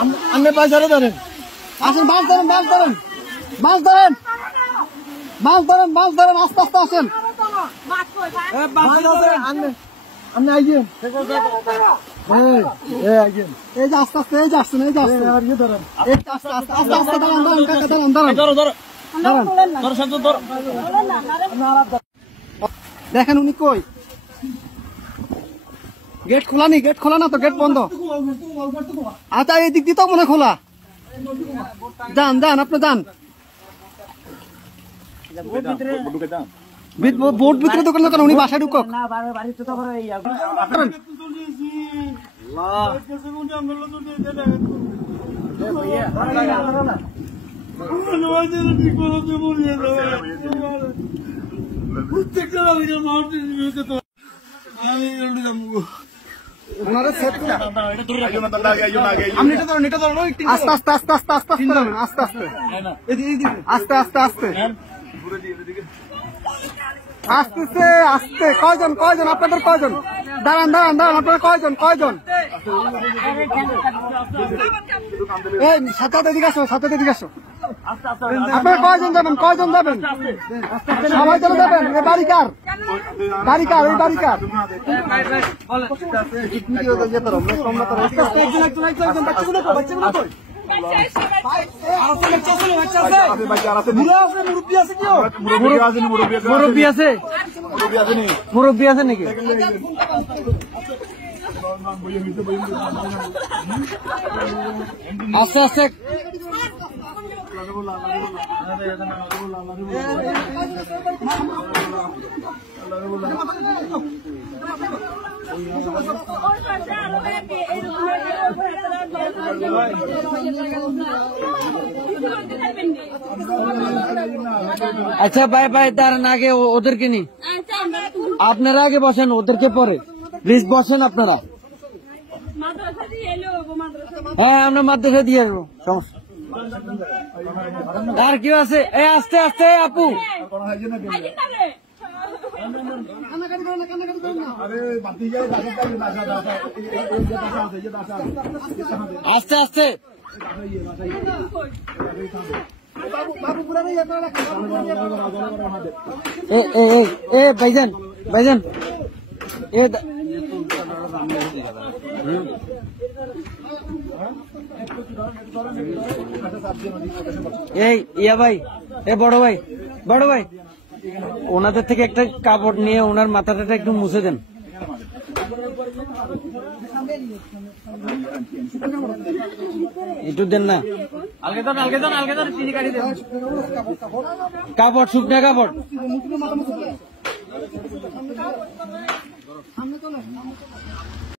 আপনি পয়সারে ধরেন, আসেন, মাছ ধরেন, মাছ ধরেন, মাছ ধরেন, মাছ ধরেন, মাছ ধরেন, আস্তে আস্তে আসেন। আপনি আইগেন, এই যে আস্তে আস্তে, এই যে আসছেন, এই যে আসছেন, ধরেন, আস্তে আস্তে আস্তে আস্তে দাঁড়ান, দাঁড়ান, কাকা দাঁড়ান, দাঁড়ান, দেখেন উনি কই, গেট খোলা নি, গেট খোলা না তো, গেট বন্ধ। আচ্ছা এই দিক দিয়ে তো মনে খোলা, যান যান, আপনি যান, বোট ভিতরে দোকান দোকান, উনি বাসায় ঢুকক। আস্তে আস্তে আস্তে আস্তে আস্তে আস্তে আস্তে আস্তে আস্তে আসতেছে, আসতে কয়জন, কয়জন আপনাদের, কয়জন, দাঁড়ান দাঁড়ান দাঁড়ান, আপনারা কয়জন, কয়জন, এই সাথে এদিকে আসো, সাথে এদিকে আসো, আপনারা কয়জন যাবেন, কয়জন যাবেন, সবাই চলে যাবেন। এ বাড়ি কার, বাড়ি কার, এই বাড়ি কার, মুরব্বী আছে, মুরব্বী আছে নাকি? আস্তে আস্তে আচ্ছা ভাই ভাই, দাঁড়ান, আগে ওদেরকে নি, আপনারা আগে বসেন, ওদেরকে পরে প্লিজ বসেন আপনারা। হ্যাঁ আমরা মাদ্রাসা দিয়ে আসবো, সমস্যা। আর কেউ আছে? আস্তে আস্তে আপু, আস্তে আস্তে, ভাইজান ভাইজান, এই ইয়া ভাই, বড় ভাই, বড় ভাই, ওনাদের থেকে একটা কাপড় নিয়ে ওনার মাথাটা একটু মুছে দেন। একটু দেন না, কাপড়, শুকনা কাপড়।